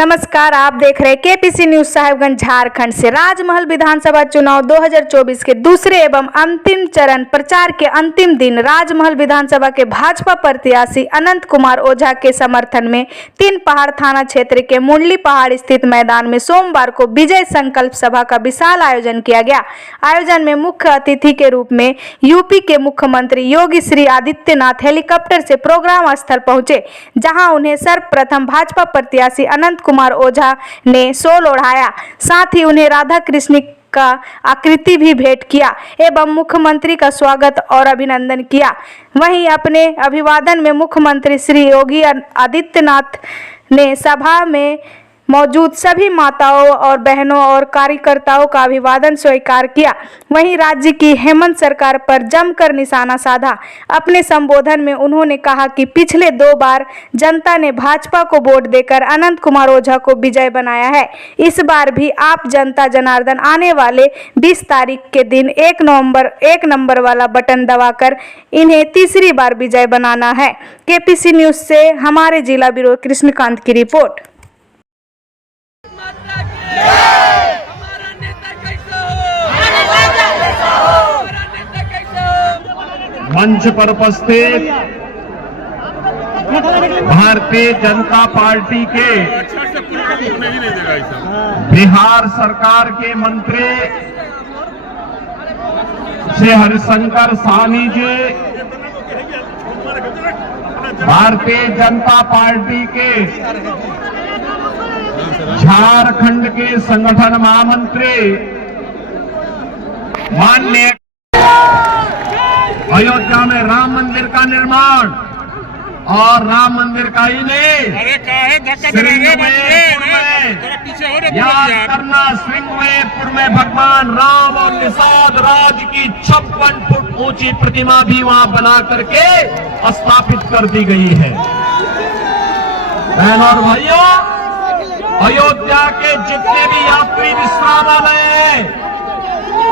नमस्कार, आप देख रहे केपीसी न्यूज साहिबगंज झारखंड से। राजमहल विधानसभा चुनाव 2024 के दूसरे एवं अंतिम चरण प्रचार के अंतिम दिन राजमहल विधानसभा के भाजपा प्रत्याशी अनंत कुमार ओझा के समर्थन में तीन पहाड़ थाना क्षेत्र के मुंडली पहाड़ स्थित मैदान में सोमवार को विजय संकल्प सभा का विशाल आयोजन किया गया। आयोजन में मुख्य अतिथि के रूप में यूपी के मुख्यमंत्री योगी श्री आदित्यनाथ हेलीकॉप्टर से प्रोग्राम स्थल पहुंचे, जहां उन्हें सर्वप्रथम भाजपा प्रत्याशी अनंत कुमार ओझा ने शॉल ओढ़ाया। साथ ही उन्हें राधा कृष्ण का आकृति भी भेंट किया एवं मुख्यमंत्री का स्वागत और अभिनंदन किया। वहीं अपने अभिवादन में मुख्यमंत्री श्री योगी आदित्यनाथ ने सभा में मौजूद सभी माताओं और बहनों और कार्यकर्ताओं का अभिवादन स्वीकार किया। वहीं राज्य की हेमंत सरकार पर जमकर निशाना साधा। अपने संबोधन में उन्होंने कहा कि पिछले 2 बार जनता ने भाजपा को वोट देकर अनंत कुमार ओझा को विजय बनाया है। इस बार भी आप जनता जनार्दन आने वाले 20 तारीख के दिन 1 नंबर वाला बटन दबाकर इन्हें तीसरी बार विजय बनाना है। केपीसी न्यूज से हमारे जिला ब्यूरो कृष्णकांत की रिपोर्ट। मंच पर उपस्थित भारतीय जनता पार्टी के बिहार सरकार के मंत्री श्री हरिशंकर साहनी जी, भारतीय जनता पार्टी के झारखंड के संगठन महामंत्री माननीय अयोध्या में राम मंदिर का निर्माण और राम मंदिर का ही नहीं याद करना, श्रृंगवेरपुर में भगवान राम और निषाद राज की 56 फुट ऊंची प्रतिमा भी वहां बना करके स्थापित कर दी गई है। बहनों और भाइयों, अयोध्या के जितने भी यात्री विश्रामालय हैं,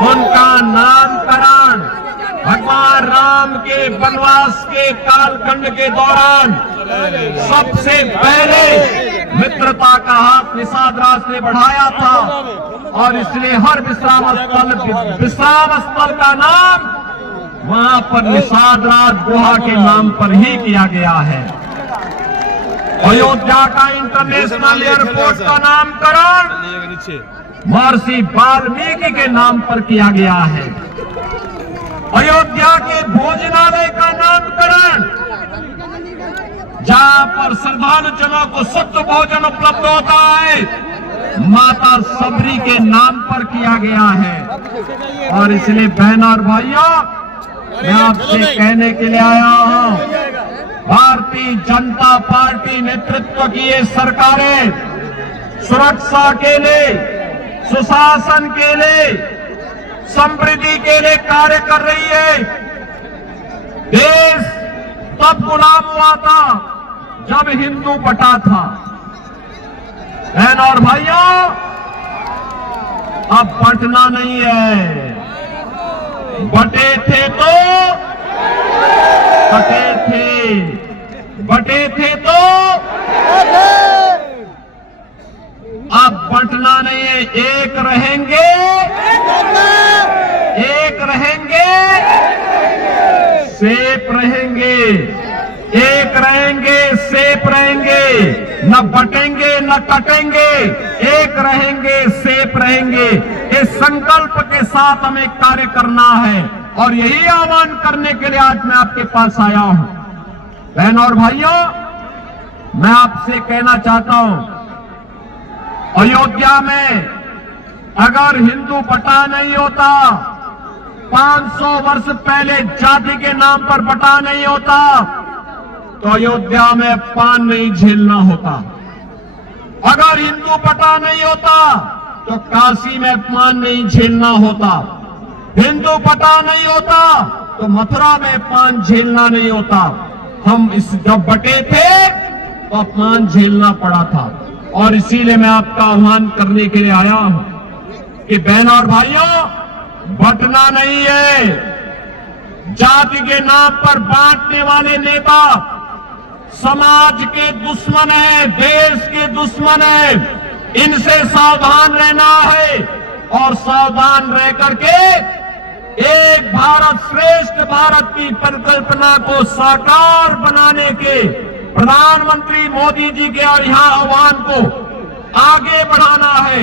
उनका नामकरण भगवान राम के वनवास के कालखंड के दौरान सबसे पहले मित्रता का हाथ निषाद राज ने बढ़ाया था और इसलिए हर विश्राम स्थल का नाम वहां पर निषाद राज गुहा के नाम पर ही किया गया है। अयोध्या का इंटरनेशनल एयरपोर्ट का नामकरण महर्षि वाल्मीकि के नाम पर किया गया है। अयोध्या के भोजनालय का नामकरण, जहां पर श्रद्धालुजनों को शुद्ध भोजन उपलब्ध होता है, माता सबरी के नाम पर किया गया है। और इसलिए बहनों और भाइयों, मैं आपसे कहने के लिए आया हूं, भारतीय जनता पार्टी नेतृत्व की ये सरकारें सुरक्षा के लिए, सुशासन के लिए, समृद्धि के लिए कार्य कर रही है। देश तब गुलाम हुआ था जब हिंदू बटा था। बहनों और भाइयों, अब बंटना नहीं है। बटे थे तो कटे थे, बटे थे तो अब बंटना नहीं है। एक रहेंगे, एक रहेंगे, सेफ रहेंगे, एक रहेंगे, सेफ रहेंगे, न बटेंगे न कटेंगे, एक रहेंगे, सेफ रहेंगे। इस संकल्प के साथ हमें कार्य करना है और यही आह्वान करने के लिए आज मैं आपके पास आया हूं। बहनों और भाइयों, मैं आपसे कहना चाहता हूं, अयोध्या में अगर हिंदू बटा नहीं होता, 500 वर्ष पहले जाति के नाम पर बटा नहीं होता, तो अयोध्या में पान नहीं झेलना होता। अगर हिंदू बटा नहीं होता, तो काशी में पान नहीं झेलना होता। हिंदू बटा नहीं होता, तो मथुरा में पान झेलना नहीं होता। हम जब बटे थे तो पान झेलना पड़ा था। और इसीलिए मैं आपका आह्वान करने के लिए आया हूं कि बहनों और भाइयों, बंटना नहीं है। जाति के नाम पर बांटने वाले नेता समाज के दुश्मन है, देश के दुश्मन है। इनसे सावधान रहना है और सावधान रह करके एक भारत श्रेष्ठ भारत की परिकल्पना को साकार बनाने के प्रधानमंत्री मोदी जी के यहाँ आह्वान को आगे बढ़ाना है।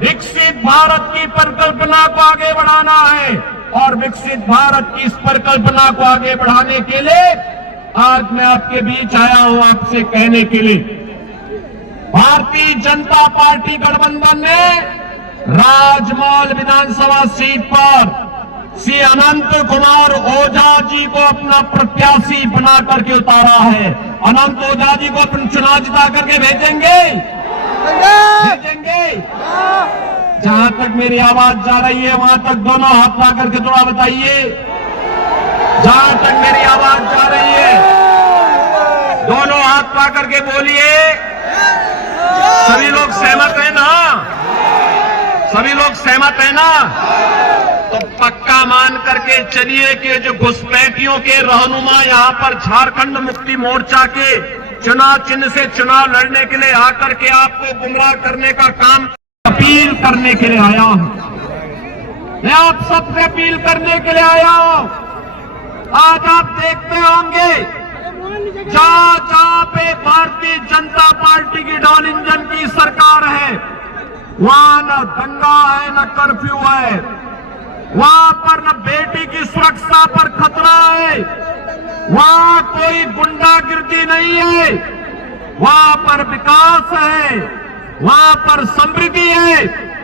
विकसित भारत की परिकल्पना को आगे बढ़ाना है और विकसित भारत की इस परिकल्पना को आगे बढ़ाने के लिए आज मैं आपके बीच आया हूं आपसे कहने के लिए, भारतीय जनता पार्टी गठबंधन ने राजमहल विधानसभा सीट पर श्री अनंत कुमार ओझा जी को अपना प्रत्याशी बना करके उतारा है। अनंत ओझा जी को अपन चुनाव जिता करके भेजेंगे। जहां तक मेरी आवाज जा रही है वहां तक दोनों हाथ ला करके थोड़ा बताइए। जहां तक मेरी आवाज जा रही है दोनों हाथ ला करके बोलिए। सभी लोग सहमत है ना? सभी लोग सहमत है ना? तो पक्का मान करके चलिए कि जो घुसपैठियों के रहनुमा यहां पर झारखंड मुक्ति मोर्चा के चुनाव चिन्ह से चुनाव लड़ने के लिए आकर के आपको गुमराह करने का काम अपील करने के लिए आया हूं। मैं आप सबसे अपील करने के लिए आया हूं। आज आप देखते होंगे जहां जहां पे भारतीय जनता पार्टी की डॉन इंजन की सरकार है वहां न दंगा है न कर्फ्यू है, वहां पर न बेटी की सुरक्षा पर खतरा है, वहां कोई गुंडागिर्दी नहीं है, वहां पर विकास है, वहां पर समृद्धि है।